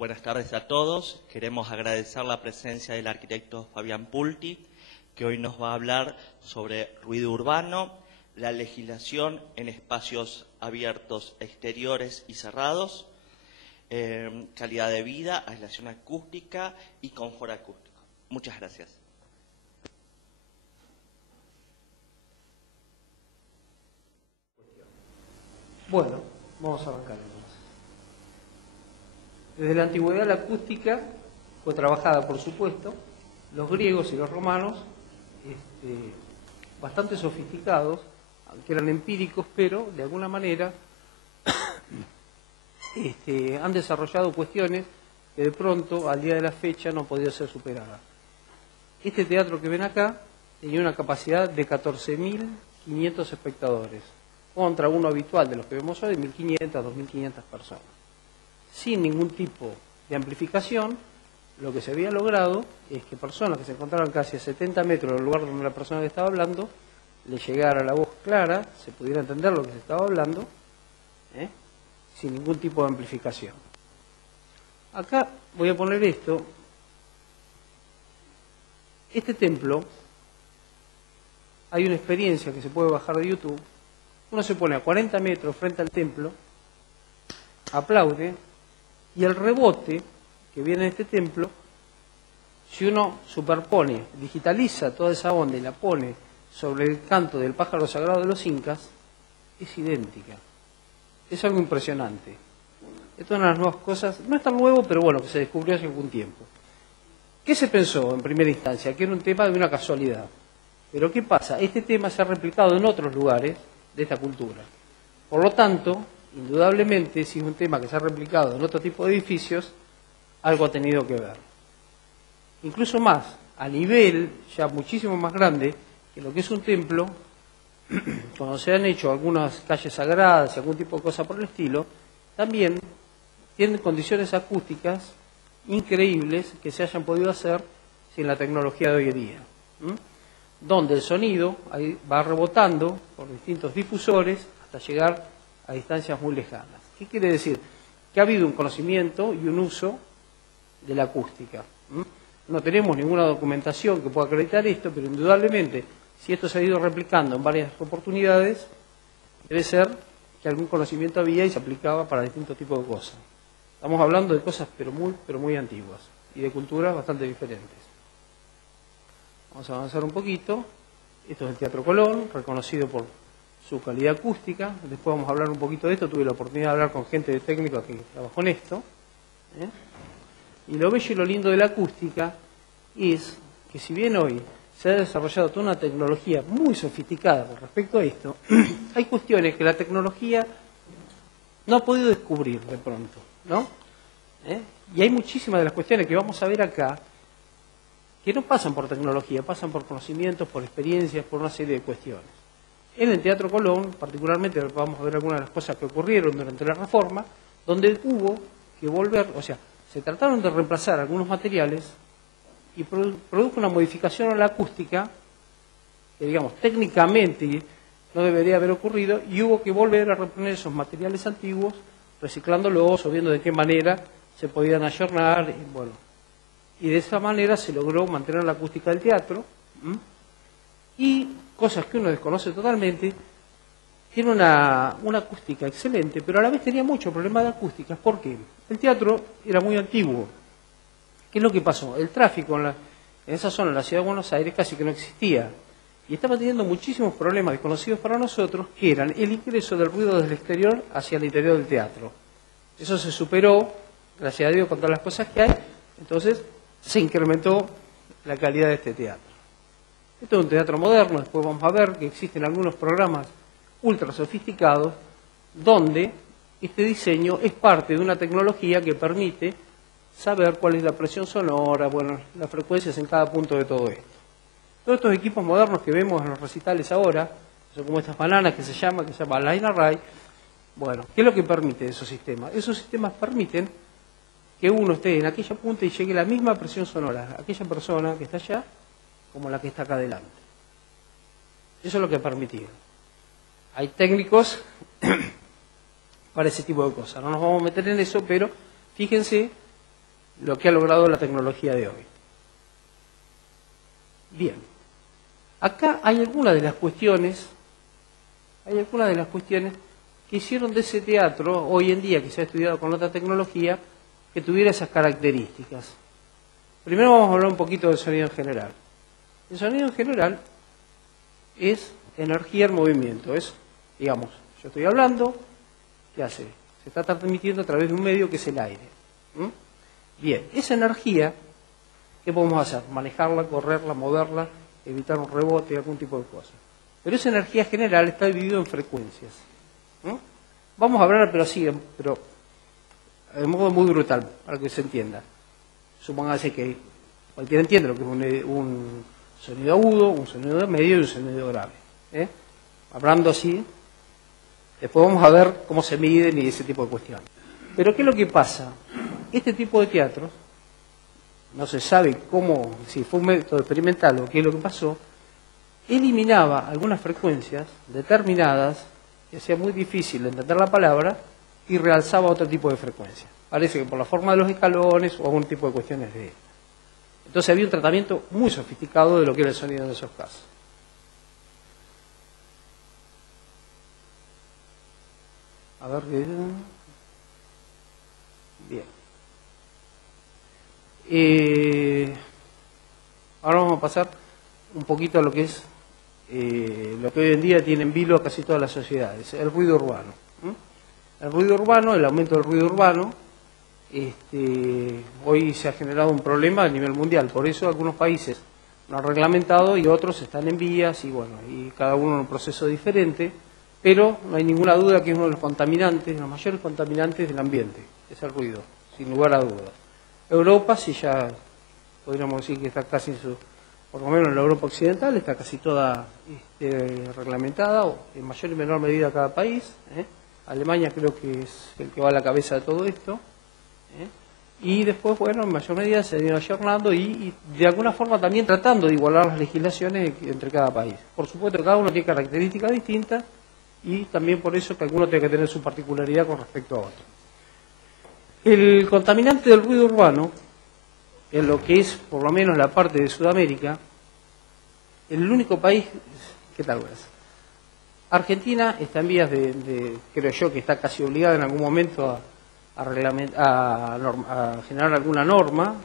Buenas tardes a todos. Queremos agradecer la presencia del arquitecto Fabián Pulti, que hoy nos va a hablar sobre ruido urbano, la legislación en espacios abiertos, exteriores y cerrados, calidad de vida, aislación acústica y confort acústico. Muchas gracias. Bueno, vamos a arrancar entonces. Desde la antigüedad la acústica fue trabajada, por supuesto, los griegos y los romanos, bastante sofisticados, aunque eran empíricos, pero de alguna manera han desarrollado cuestiones que de pronto, al día de la fecha, no han podido ser superadas. Este teatro que ven acá tenía una capacidad de 14.500 espectadores, contra uno habitual de los que vemos hoy de 1.500 a 2.500 personas. Sin ningún tipo de amplificación, lo que se había logrado es que personas que se encontraban casi a 70 metros del lugar donde la persona que estaba hablando, le llegara la voz clara, se pudiera entender lo que se estaba hablando, sin ningún tipo de amplificación. Acá voy a poner esto. Este templo, hay una experiencia que se puede bajar de YouTube. Uno se pone a 40 metros frente al templo, aplaude, y el rebote que viene de este templo, si uno superpone, digitaliza toda esa onda y la pone sobre el canto del pájaro sagrado de los incas, es idéntica. Es algo impresionante. Esto es una de las nuevas cosas, no es tan nuevo, pero bueno, que se descubrió hace algún tiempo. ¿Qué se pensó en primera instancia? Que era un tema de una casualidad. Pero ¿qué pasa? Este tema se ha replicado en otros lugares de esta cultura. Por lo tanto, indudablemente, si es un tema que se ha replicado en otro tipo de edificios, algo ha tenido que ver. Incluso más, a nivel ya muchísimo más grande que lo que es un templo, cuando se han hecho algunas calles sagradas y algún tipo de cosa por el estilo, también tienen condiciones acústicas increíbles que se hayan podido hacer sin la tecnología de hoy en día. Donde el sonido va rebotando por distintos difusores hasta llegar a distancias muy lejanas. ¿Qué quiere decir? Que ha habido un conocimiento y un uso de la acústica. No tenemos ninguna documentación que pueda acreditar esto, pero indudablemente, si esto se ha ido replicando en varias oportunidades, debe ser que algún conocimiento había y se aplicaba para distintos tipos de cosas. Estamos hablando de cosas pero muy antiguas y de culturas bastante diferentes. Vamos a avanzar un poquito. Esto es el Teatro Colón, reconocido por su calidad acústica. Después vamos a hablar un poquito de esto. Tuve la oportunidad de hablar con gente de técnica que trabajó en esto. Y lo bello y lo lindo de la acústica es que si bien hoy se ha desarrollado toda una tecnología muy sofisticada con respecto a esto, hay cuestiones que la tecnología no ha podido descubrir de pronto, ¿no? Y hay muchísimas de las cuestiones que vamos a ver acá que no pasan por tecnología, pasan por conocimientos, por experiencias, por una serie de cuestiones. En el Teatro Colón, particularmente, vamos a ver algunas de las cosas que ocurrieron durante la Reforma, donde hubo que volver, o sea, se trataron de reemplazar algunos materiales y produjo una modificación a la acústica que, digamos, técnicamente no debería haber ocurrido, y hubo que volver a reponer esos materiales antiguos, reciclándolos o viendo de qué manera se podían ayornar, y de esa manera se logró mantener la acústica del teatro. Y cosas que uno desconoce totalmente, tiene una acústica excelente, pero a la vez tenía muchos problemas de acústica. ¿Por qué? El teatro era muy antiguo. ¿Qué es lo que pasó? El tráfico en esa zona de la ciudad de Buenos Aires casi que no existía. Y estaba teniendo muchísimos problemas desconocidos para nosotros, que eran el ingreso del ruido desde el exterior hacia el interior del teatro. Eso se superó, gracias a Dios, con todas las cosas que hay. Entonces se incrementó la calidad de este teatro. Esto es un teatro moderno. Después vamos a ver que existen algunos programas ultra sofisticados donde este diseño es parte de una tecnología que permite saber cuál es la presión sonora, las frecuencias en cada punto de todo esto. Todos estos equipos modernos que vemos en los recitales ahora, son como estas bananas que se llama Line Array. ¿Qué es lo que permite esos sistemas? Esos sistemas permiten que uno esté en aquella punta y llegue la misma presión sonora a aquella persona que está allá como la que está acá adelante. Eso es lo que ha permitido. Hay técnicos para ese tipo de cosas. No nos vamos a meter en eso, pero fíjense lo que ha logrado la tecnología de hoy. Bien, acá hay algunas de las cuestiones que hicieron de ese teatro, hoy en día que se ha estudiado con otra tecnología, que tuviera esas características. Primero vamos a hablar un poquito del sonido en general. El sonido en general es energía en movimiento. Es, digamos, yo estoy hablando, ¿qué hace? Se está transmitiendo a través de un medio que es el aire. Bien, esa energía, ¿qué podemos hacer? Manejarla, correrla, moverla, evitar un rebote, algún tipo de cosa. Pero esa energía general está dividida en frecuencias. Vamos a hablar, pero así, pero de modo muy brutal, para que se entienda. Supóngase que cualquiera entiende lo que es un sonido agudo, un sonido medio y un sonido grave. Hablando así, después vamos a ver cómo se miden y ese tipo de cuestiones. Pero ¿qué es lo que pasa? Este tipo de teatros, no se sabe cómo, si fue un método experimental o qué es lo que pasó, eliminaba algunas frecuencias determinadas, que hacía muy difícil entender la palabra, y realzaba otro tipo de frecuencia. Parece que por la forma de los escalones o algún tipo de cuestiones de... Entonces había un tratamiento muy sofisticado de lo que era el sonido en esos casos. A ver, bien. Ahora vamos a pasar un poquito a lo que es lo que hoy en día tiene en vilo a casi todas las sociedades, el ruido urbano. El ruido urbano, el aumento del ruido urbano, hoy se ha generado un problema a nivel mundial, por eso algunos países lo han reglamentado y otros están en vías y bueno, y cada uno en un proceso diferente, pero no hay ninguna duda que es uno de los contaminantes, los mayores contaminantes del ambiente, es el ruido, sin lugar a dudas. Europa, sí ya podríamos decir que está casi en su, por lo menos en la Europa occidental, está casi toda reglamentada, o en mayor y menor medida cada país. Alemania creo que es el que va a la cabeza de todo esto. Y después, bueno, en mayor medida se ha ido ayornando y de alguna forma también tratando de igualar las legislaciones entre cada país. Por supuesto, cada uno tiene características distintas y también por eso que alguno tiene que tener su particularidad con respecto a otro. El contaminante del ruido urbano, en lo que es por lo menos la parte de Sudamérica, el único país, ¿qué tal es? Argentina está en vías de, creo yo, que está casi obligada en algún momento a generar alguna norma.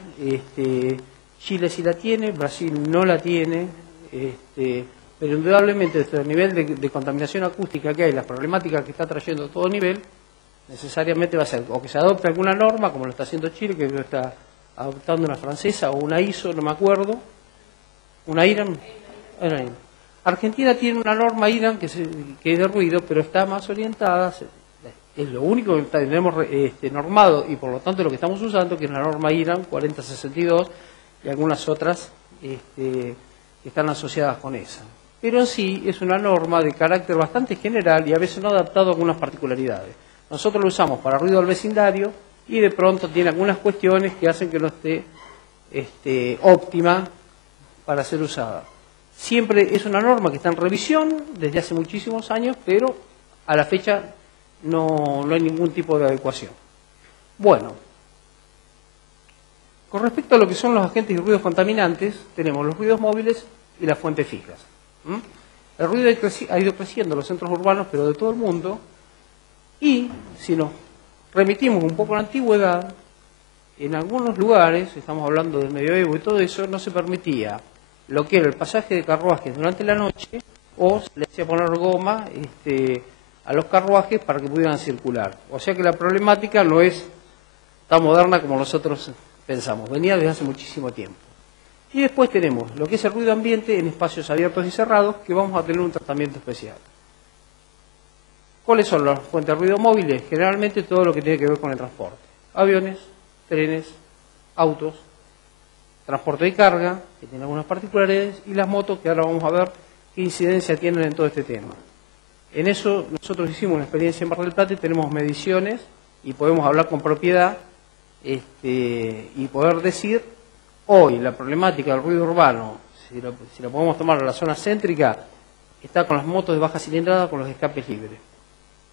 Chile sí la tiene, Brasil no la tiene, pero indudablemente desde el nivel de contaminación acústica que hay, las problemáticas que está trayendo a todo nivel, necesariamente va a ser o que se adopte alguna norma, como lo está haciendo Chile, que lo está adoptando una francesa o una ISO, no me acuerdo, una IRAM. Argentina tiene una norma IRAM que es de ruido, pero está más orientada, es lo único que tenemos normado y por lo tanto lo que estamos usando, que es la norma IRAM 4062 y algunas otras que están asociadas con esa. Pero en sí es una norma de carácter bastante general y a veces no adaptado a algunas particularidades. Nosotros lo usamos para ruido al vecindario y de pronto tiene algunas cuestiones que hacen que no esté óptima para ser usada. Siempre es una norma que está en revisión desde hace muchísimos años, pero a la fecha no hay ningún tipo de adecuación. Bueno, con respecto a lo que son los agentes y ruidos contaminantes, tenemos los ruidos móviles y las fuentes fijas. El ruido ha ido creciendo en los centros urbanos, pero de todo el mundo, y si nos remitimos un poco a la antigüedad, en algunos lugares, estamos hablando del medioevo y todo eso, no se permitía lo que era el pasaje de carruajes durante la noche o se le hacía poner goma a los carruajes para que pudieran circular. O sea que la problemática no es tan moderna como nosotros pensamos, venía desde hace muchísimo tiempo. Y después tenemos lo que es el ruido ambiente en espacios abiertos y cerrados, que vamos a tener un tratamiento especial. ¿Cuáles son las fuentes de ruido móviles? Generalmente todo lo que tiene que ver con el transporte. Aviones, trenes, autos, transporte de carga, que tiene algunas particularidades, y las motos, que ahora vamos a ver qué incidencia tienen en todo este tema. En eso nosotros hicimos una experiencia en Mar del Plata y tenemos mediciones y podemos hablar con propiedad y poder decir, hoy la problemática del ruido urbano, si lo podemos tomar en la zona céntrica, está con las motos de baja cilindrada con los escapes libres.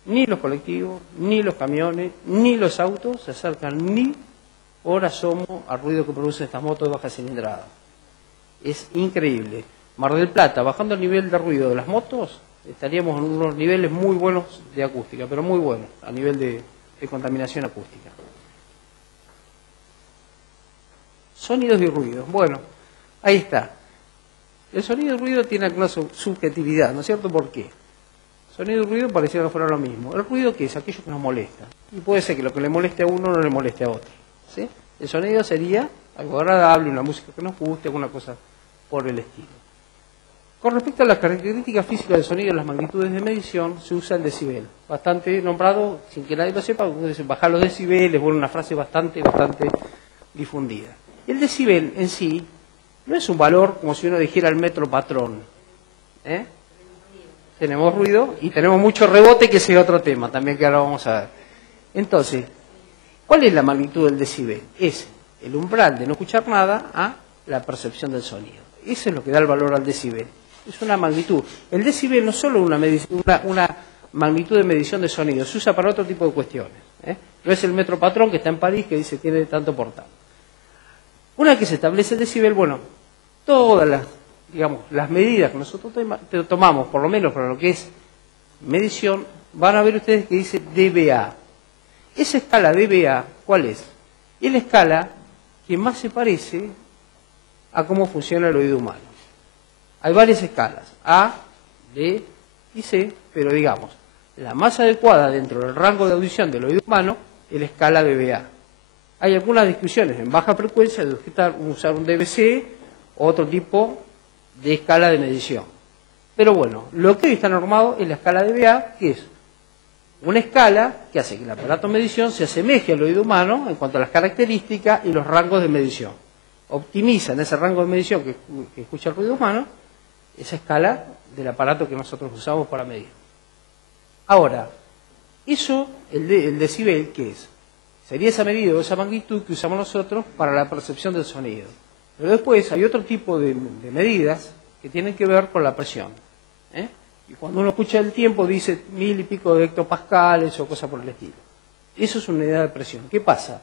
Ni los colectivos, ni los camiones, ni los autos se acercan ni por asomo al ruido que producen estas motos de baja cilindrada. Es increíble. Mar del Plata, bajando el nivel de ruido de las motos, estaríamos en unos niveles muy buenos de acústica, pero muy buenos, a nivel de contaminación acústica. Sonidos y ruidos. Bueno, ahí está. El sonido y ruido tiene alguna subjetividad, ¿no es cierto? ¿Por qué? Sonido y ruido pareciera que fuera lo mismo. ¿El ruido qué es? Aquello que nos molesta. Y puede ser que lo que le moleste a uno no le moleste a otro. ¿Sí? El sonido sería algo agradable, una música que nos guste, alguna cosa por el estilo. Con respecto a las características físicas del sonido y las magnitudes de medición, se usa el decibel. Bastante nombrado, sin que nadie lo sepa, bajar los decibeles, bueno, una frase bastante difundida. El decibel en sí no es un valor como si uno dijera el metro patrón. Tenemos ruido y tenemos mucho rebote, que ese es otro tema también que ahora vamos a ver. Entonces, ¿cuál es la magnitud del decibel? Es el umbral de no escuchar nada a la percepción del sonido. Eso es lo que da el valor al decibel. Es una magnitud. El decibel no es solo una magnitud de medición de sonido, se usa para otro tipo de cuestiones. No es el metro patrón que está en París que dice tiene tanto por tanto. Una vez que se establece el decibel, bueno, todas las medidas que nosotros tomamos, por lo menos para lo que es medición, van a ver ustedes que dice dBA. Esa escala dBA, ¿cuál es? Es la escala que más se parece a cómo funciona el oído humano. Hay varias escalas, A, B y C, pero digamos, la más adecuada dentro del rango de audición del oído humano es la escala dBA. Hay algunas discusiones en baja frecuencia de usar un dBc o otro tipo de escala de medición. Pero bueno, lo que hoy está normado es la escala dBA, que es una escala que hace que el aparato de medición se asemeje al oído humano en cuanto a las características y los rangos de medición. Optimiza en ese rango de medición que escucha el ruido humano esa escala del aparato que nosotros usamos para medir. Ahora, eso, el decibel, ¿qué es? Sería esa medida o esa magnitud que usamos nosotros para la percepción del sonido. Pero después hay otro tipo de medidas que tienen que ver con la presión. Y cuando uno escucha el tiempo dice 1000 y pico de hectopascales o cosas por el estilo. Eso es una unidad de presión. ¿Qué pasa?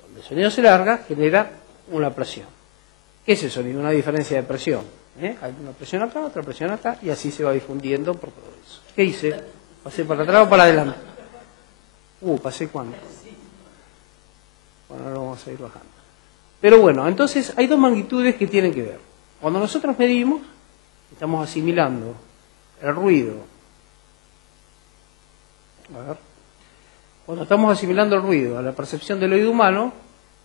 Cuando el sonido se larga, genera una presión. ¿Qué es el sonido? Una diferencia de presión. Hay una presión acá, otra presión acá, y así se va difundiendo por todo eso. ¿Qué hice? ¿Pasé para atrás o para adelante? ¿Pasé cuándo? Bueno, ahora lo vamos a ir bajando. Pero bueno, entonces hay dos magnitudes que tienen que ver. Cuando nosotros medimos, estamos asimilando el ruido. A ver. Cuando estamos asimilando el ruido a la percepción del oído humano,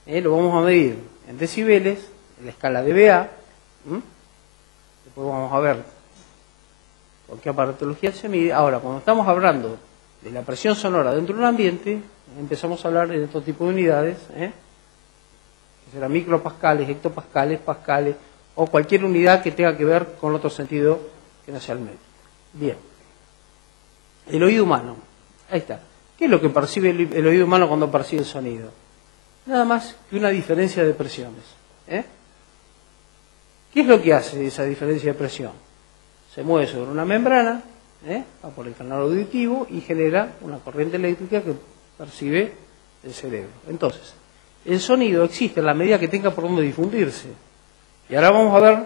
lo vamos a medir en decibeles, en la escala dBA. Después vamos a ver con qué aparatología se mide. Ahora, cuando estamos hablando de la presión sonora dentro de un ambiente, empezamos a hablar de otro tipo de unidades, que serán micropascales, hectopascales, pascales, o cualquier unidad que tenga que ver con otro sentido que no sea el médico. Bien. El oído humano. Ahí está. ¿Qué es lo que percibe el oído humano cuando percibe el sonido? Nada más que una diferencia de presiones. ¿Qué es lo que hace esa diferencia de presión? Se mueve sobre una membrana, va por el canal auditivo y genera una corriente eléctrica que percibe el cerebro. Entonces, el sonido existe en la medida que tenga por dónde difundirse. Y ahora vamos a ver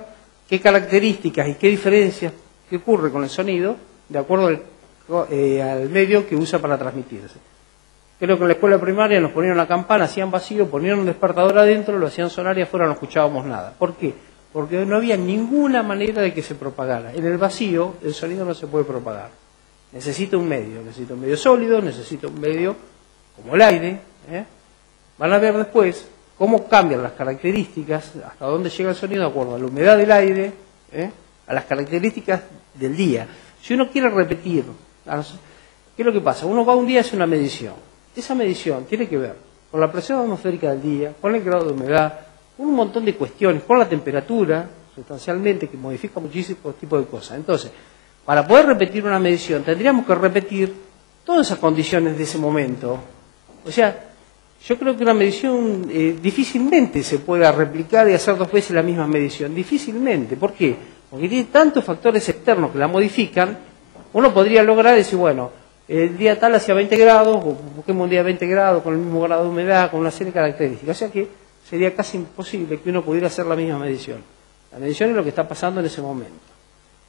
qué características y qué diferencias que ocurre con el sonido de acuerdo al medio que usa para transmitirse. Creo que en la escuela primaria nos ponían una campana, hacían vacío, ponían un despertador adentro, lo hacían sonar y afuera no escuchábamos nada. ¿Por qué? Porque no había ninguna manera de que se propagara. En el vacío el sonido no se puede propagar. Necesita un medio sólido, necesita un medio como el aire. Van a ver después cómo cambian las características, hasta dónde llega el sonido de acuerdo a la humedad del aire, a las características del día. Si uno quiere repetir, ¿qué es lo que pasa? Uno va un día y hace una medición. Esa medición tiene que ver con la presión atmosférica del día, con el grado de humedad, con un montón de cuestiones, con la temperatura, sustancialmente, que modifica muchísimos tipos de cosas. Entonces, para poder repetir una medición, tendríamos que repetir todas esas condiciones de ese momento. O sea, yo creo que una medición difícilmente se pueda replicar y hacer 2 veces la misma medición. Difícilmente. ¿Por qué? Porque tiene tantos factores externos que la modifican. Uno podría lograr decir, bueno, el día tal hacía 20 grados, o busquemos un día 20 grados con el mismo grado de humedad, con una serie de características. O sea que sería casi imposible que uno pudiera hacer la misma medición. La medición es lo que está pasando en ese momento.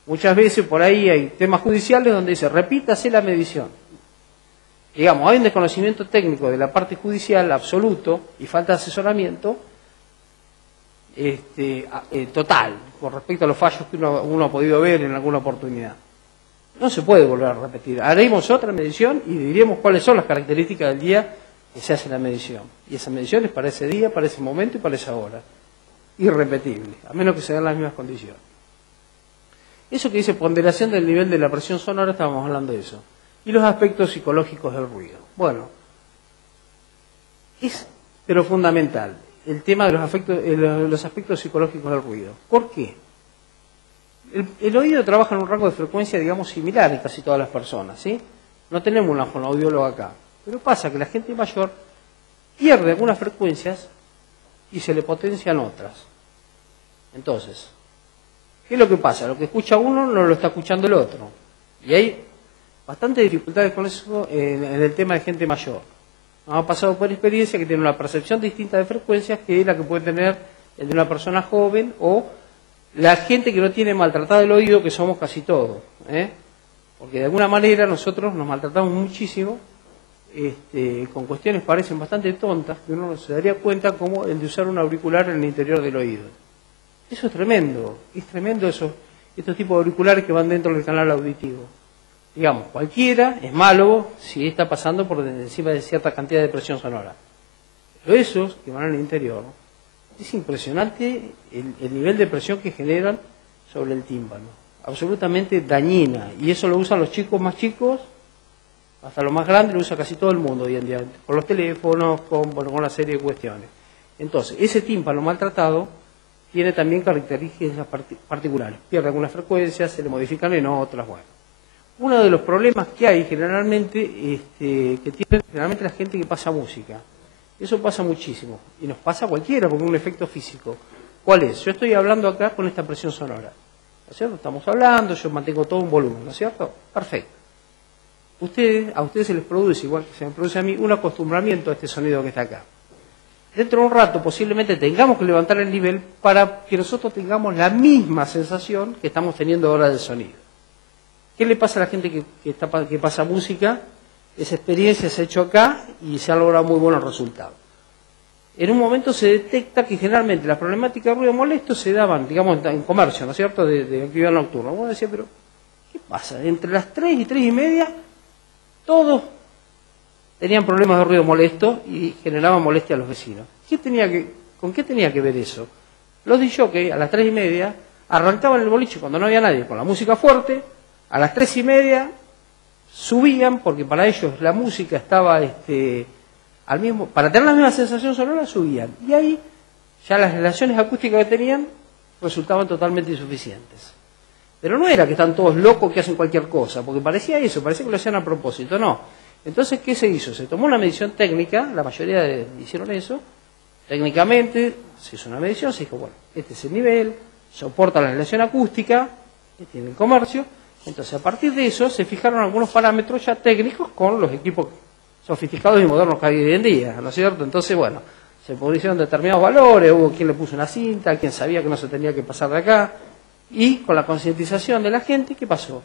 Muchas veces por ahí hay temas judiciales donde dice, repítase la medición. Digamos, hay un desconocimiento técnico de la parte judicial absoluto y falta de asesoramiento total con respecto a los fallos que uno ha podido ver en alguna oportunidad. No se puede volver a repetir. Haremos otra medición y diremos cuáles son las características del día que se hace la medición. Y esa medición es para ese día, para ese momento y para esa hora. Irrepetible, a menos que se den las mismas condiciones. Eso que dice ponderación del nivel de la presión sonora, estábamos hablando de eso. Y los aspectos psicológicos del ruido. Bueno, es pero fundamental el tema de los aspectos psicológicos del ruido. ¿Por qué? El oído trabaja en un rango de frecuencia, digamos, similar en casi todas las personas, ¿sí? No tenemos una fonoaudióloga acá. Pero pasa que la gente mayor pierde algunas frecuencias y se le potencian otras. Entonces, ¿qué es lo que pasa? Lo que escucha uno no lo está escuchando el otro. Y hay bastantes dificultades con eso en el tema de gente mayor. Nos ha pasado por experiencia que tiene una percepción distinta de frecuencias que la que puede tener el de una persona joven o la gente que no tiene maltratado el oído, que somos casi todos. Porque de alguna manera nosotros nos maltratamos muchísimo con cuestiones que parecen bastante tontas, que uno no se daría cuenta, como el de usar un auricular en el interior del oído. Eso es tremendo estos tipos de auriculares que van dentro del canal auditivo. Digamos, cualquiera es malo si está pasando por encima de cierta cantidad de presión sonora. Pero esos que van al interior, es impresionante el nivel de presión que generan sobre el tímpano. Absolutamente dañina. Y eso lo usan los chicos más chicos, hasta los más grandes lo usa casi todo el mundo hoy en día, con los teléfonos, con una serie de cuestiones. Entonces, ese tímpano maltratado tiene también características particulares. Pierde algunas frecuencias, se le modifican en otras. Bueno, uno de los problemas que hay generalmente, que tiene generalmente la gente que pasa música, eso pasa muchísimo, y nos pasa a cualquiera, porque es un efecto físico. ¿Cuál es? Yo estoy hablando acá con esta presión sonora, ¿no es cierto? Estamos hablando, yo mantengo todo un volumen, ¿no es cierto? Perfecto. A ustedes se les produce, igual que se me produce a mí, un acostumbramiento a este sonido que está acá. Dentro de un rato posiblemente tengamos que levantar el nivel para que nosotros tengamos la misma sensación que estamos teniendo ahora del sonido. ¿Qué le pasa a la gente que pasa música? Esa experiencia se ha hecho acá y se ha logrado muy buenos resultados. En un momento se detecta que generalmente las problemáticas de ruido molesto se daban, digamos, en comercio, ¿no es cierto?, de actividad nocturna. Uno decía, pero ¿qué pasa? Entre las 3 y 3 y media, todos tenían problemas de ruido molesto y generaban molestia a los vecinos. ¿Con qué tenía que ver eso? Los disjockeys a las 3 y media arrancaban el boliche cuando no había nadie con la música fuerte, a las 3 y media subían, porque para ellos la música estaba para tener la misma sensación sonora subían. Y ahí ya las relaciones acústicas que tenían resultaban totalmente insuficientes. Pero no era que están todos locos que hacen cualquier cosa, porque parecía eso, parecía que lo hacían a propósito, no. Entonces, ¿qué se hizo? Se tomó una medición técnica, la mayoría hicieron eso, técnicamente se hizo una medición, se dijo, bueno, este es el nivel, soporta la relación acústica que tiene el comercio. Entonces, a partir de eso se fijaron algunos parámetros ya técnicos con los equipos sofisticados y modernos que hay hoy en día, ¿no es cierto? Entonces, bueno, se pusieron determinados valores, hubo quien le puso una cinta, quien sabía que no se tenía que pasar de acá, y con la concientización de la gente, ¿qué pasó?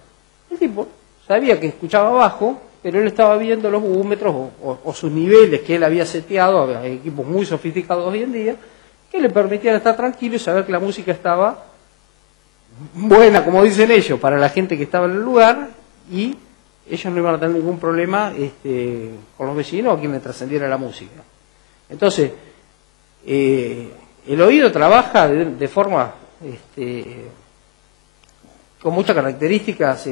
El tipo sabía que escuchaba bajo, pero él estaba viendo los búmetros o sus niveles que él había seteado, hay equipos muy sofisticados hoy en día, que le permitían estar tranquilo y saber que la música estaba buena, como dicen ellos, para la gente que estaba en el lugar, y ellos no iban a tener ningún problema con los vecinos o quien le trascendiera la música. Entonces, el oído trabaja de forma con muchas características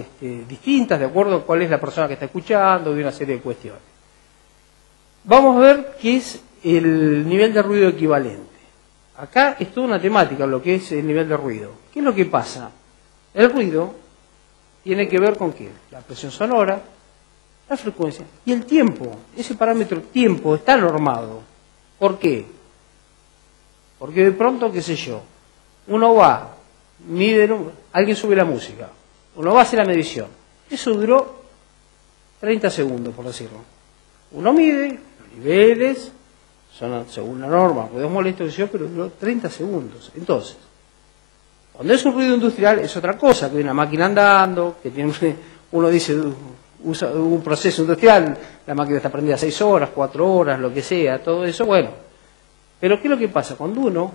distintas, de acuerdo a cuál es la persona que está escuchando y una serie de cuestiones. Vamos a ver qué es el nivel de ruido equivalente. Acá es toda una temática lo que es el nivel de ruido. ¿Qué es lo que pasa? El ruido tiene que ver con ¿qué? La presión sonora, la frecuencia y el tiempo. Ese parámetro tiempo está normado. ¿Por qué? Porque de pronto, qué sé yo, uno va, alguien sube la música, uno va a hacer la medición. Eso duró 30 segundos, por decirlo. Uno mide los niveles, son según la norma, ruidos molestos, pero duró 30 segundos. Entonces, cuando es un ruido industrial es otra cosa, que hay una máquina andando, que tiene, uno dice, usa un proceso industrial, la máquina está prendida 6 horas, 4 horas, lo que sea, todo eso, bueno. Pero ¿qué es lo que pasa? Cuando uno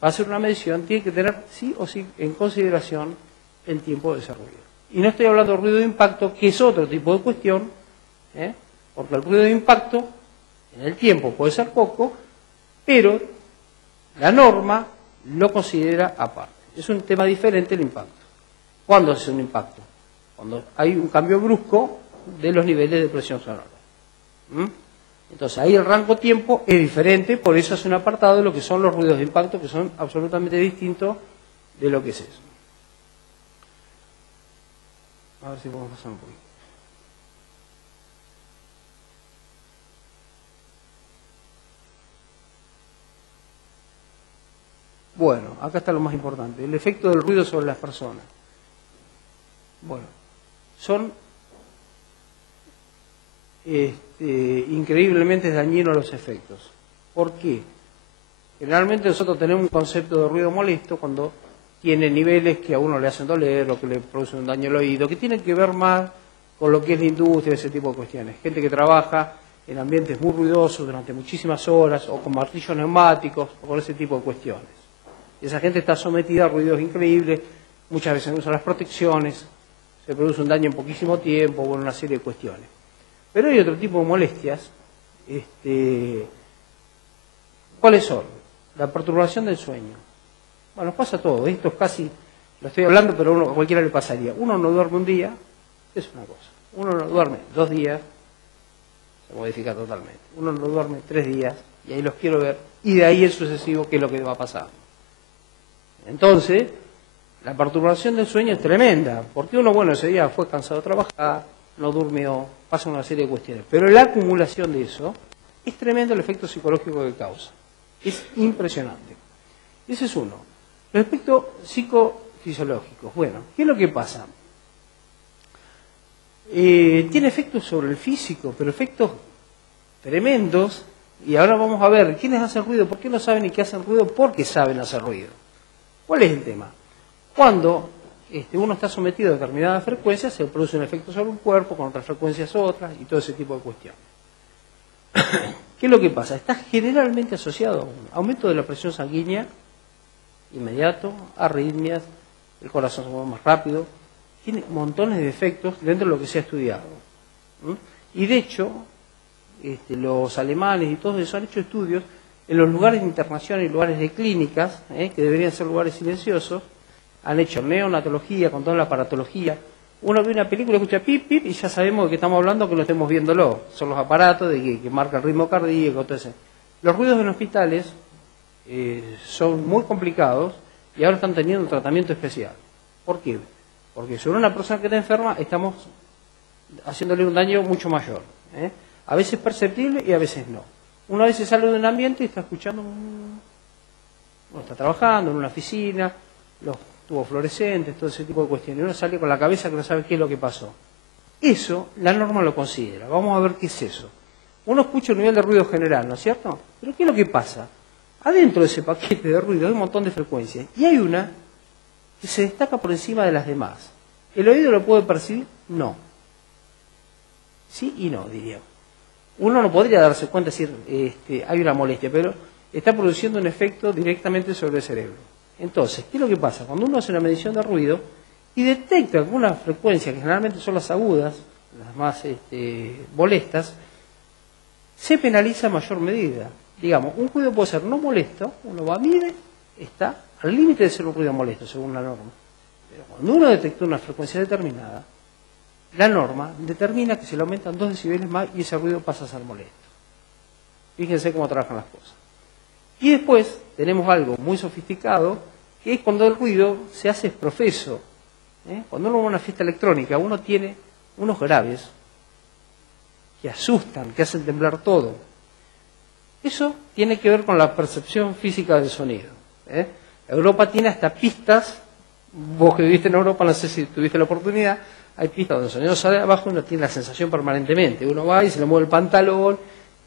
va a hacer una medición, tiene que tener sí o sí en consideración el tiempo de ese ruido. Y no estoy hablando de ruido de impacto, que es otro tipo de cuestión, porque el ruido de impacto en el tiempo puede ser poco, pero la norma lo considera aparte. Es un tema diferente el impacto. ¿Cuándo es un impacto? Cuando hay un cambio brusco de los niveles de presión sonora. Entonces ahí el rango tiempo es diferente, por eso es un apartado de lo que son los ruidos de impacto, que son absolutamente distintos de lo que es eso. A ver si podemos pasar un poquito. Bueno, acá está lo más importante, el efecto del ruido sobre las personas. Bueno, son increíblemente dañinos los efectos. ¿Por qué? Generalmente nosotros tenemos un concepto de ruido molesto cuando tiene niveles que a uno le hacen doler o que le producen un daño al oído, que tienen que ver más con lo que es la industria, ese tipo de cuestiones. Gente que trabaja en ambientes muy ruidosos durante muchísimas horas, o con martillos neumáticos, o con ese tipo de cuestiones. Esa gente está sometida a ruidos increíbles, muchas veces no usan las protecciones, se produce un daño en poquísimo tiempo, o una serie de cuestiones. Pero hay otro tipo de molestias. ¿Cuáles son? La perturbación del sueño. Bueno, nos pasa todo. Esto es casi, lo estoy hablando, pero a cualquiera le pasaría. Uno no duerme un día, es una cosa. Uno no duerme 2 días, se modifica totalmente. Uno no duerme 3 días, y ahí los quiero ver. Y de ahí el sucesivo, qué es lo que va a pasar. Entonces, la perturbación del sueño es tremenda. Porque uno, bueno, ese día fue cansado de trabajar, no durmió, pasa una serie de cuestiones. Pero la acumulación de eso es tremendo el efecto psicológico que causa. Es impresionante. Ese es uno. Los efectos psicofisiológicos. Bueno, ¿qué es lo que pasa? Tiene efectos sobre el físico, pero efectos tremendos. Y ahora vamos a ver quiénes hacen ruido, por qué no saben ni qué hacen ruido, porque saben hacer ruido. ¿Cuál es el tema? Cuando uno está sometido a determinadas frecuencias, se produce un efecto sobre un cuerpo, con otras frecuencias otras, y todo ese tipo de cuestiones. ¿Qué es lo que pasa? Está generalmente asociado a un aumento de la presión sanguínea inmediato, arritmias, el corazón se mueve más rápido, tiene montones de efectos dentro de lo que se ha estudiado. Y de hecho, los alemanes y todos eso han hecho estudios en los lugares de internación y lugares de clínicas, que deberían ser lugares silenciosos, han hecho neonatología con toda la aparatología. Uno ve una película, escucha pip, pip, y ya sabemos de qué estamos hablando, que no estemos viéndolo. Son los aparatos que marcan el ritmo cardíaco, todo eso. Los ruidos en hospitales son muy complicados y ahora están teniendo un tratamiento especial. ¿Por qué? Porque sobre una persona que está enferma estamos haciéndole un daño mucho mayor. A veces perceptible y a veces no. Uno a veces sale de un ambiente y está escuchando, uno está trabajando en una oficina, los tubos fluorescentes, todo ese tipo de cuestiones. Uno sale con la cabeza que no sabe qué es lo que pasó. Eso la norma lo considera. Vamos a ver qué es eso. Uno escucha un nivel de ruido general, ¿no es cierto? Pero ¿qué es lo que pasa? Adentro de ese paquete de ruido hay un montón de frecuencias y hay una que se destaca por encima de las demás. ¿El oído lo puede percibir? No. Sí y no, diría. Uno no podría darse cuenta de decir, hay una molestia, pero está produciendo un efecto directamente sobre el cerebro. Entonces, ¿qué es lo que pasa? Cuando uno hace una medición de ruido y detecta algunas frecuencias, que generalmente son las agudas, las más molestas, se penaliza en mayor medida. Digamos, un ruido puede ser no molesto, uno va a mide, está al límite de ser un ruido molesto, según la norma. Pero cuando uno detecta una frecuencia determinada, la norma determina que se le aumentan 2 decibeles más y ese ruido pasa a ser molesto. Fíjense cómo trabajan las cosas. Y después tenemos algo muy sofisticado, que es cuando el ruido se hace profeso. Cuando uno va a una fiesta electrónica, uno tiene unos graves que asustan, que hacen temblar todo. Eso tiene que ver con la percepción física del sonido. Europa tiene hasta pistas, vos que viviste en Europa, no sé si tuviste la oportunidad, Hay pistas donde el sonido sale de abajo y uno tiene la sensación permanentemente. Uno va y se le mueve el pantalón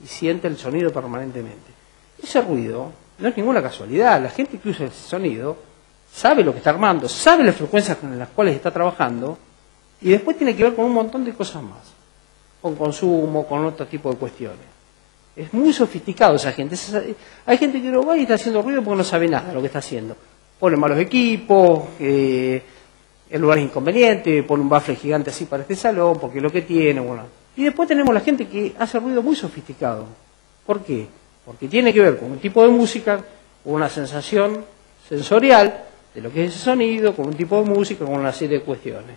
y siente el sonido permanentemente. Ese ruido no es ninguna casualidad. La gente que usa ese sonido sabe lo que está armando, sabe las frecuencias con las cuales está trabajando y después tiene que ver con un montón de cosas más. Con consumo, con otro tipo de cuestiones. Es muy sofisticado esa gente. Hay gente que no va y está haciendo ruido porque no sabe nada de lo que está haciendo. Pone malos equipos, el lugar es inconveniente, pone un bafle gigante así para este salón, porque es lo que tiene, bueno. Y después tenemos la gente que hace ruido muy sofisticado. ¿Por qué? Porque tiene que ver con un tipo de música, con una sensación sensorial de lo que es ese sonido, con un tipo de música, con una serie de cuestiones.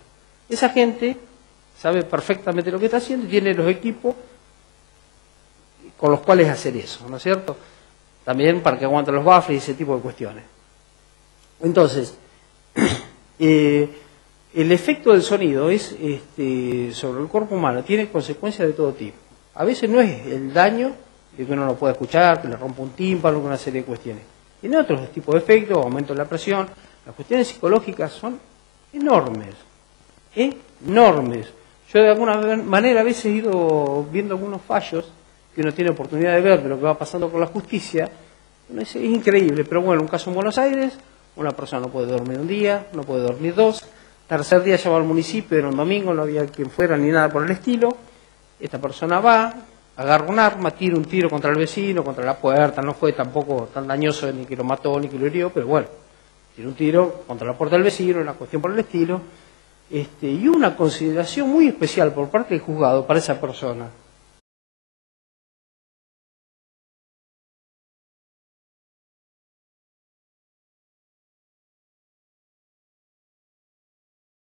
Esa gente sabe perfectamente lo que está haciendo y tiene los equipos con los cuales hacer eso, ¿no es cierto? También para que aguanten los baffles y ese tipo de cuestiones. Entonces, el efecto del sonido es sobre el cuerpo humano, tiene consecuencias de todo tipo. A veces no es el daño de que uno no pueda escuchar, que le rompa un tímpano, una serie de cuestiones. Tiene otros tipos de efectos, aumento de la presión. Las cuestiones psicológicas son enormes, enormes. Yo de alguna manera a veces he ido viendo algunos fallos que uno tiene oportunidad de ver de lo que va pasando con la justicia. Uno dice, es increíble, pero bueno, un caso en Buenos Aires, una persona no puede dormir un día, no puede dormir dos, tercer día llama al municipio, era un domingo, no había quien fuera ni nada por el estilo, esta persona va, agarra un arma, tira un tiro contra el vecino, contra la puerta, no fue tampoco tan dañoso ni que lo mató ni que lo hirió, pero bueno, tira un tiro contra la puerta del vecino, una cuestión por el estilo, y una consideración muy especial por parte del juzgado para esa persona.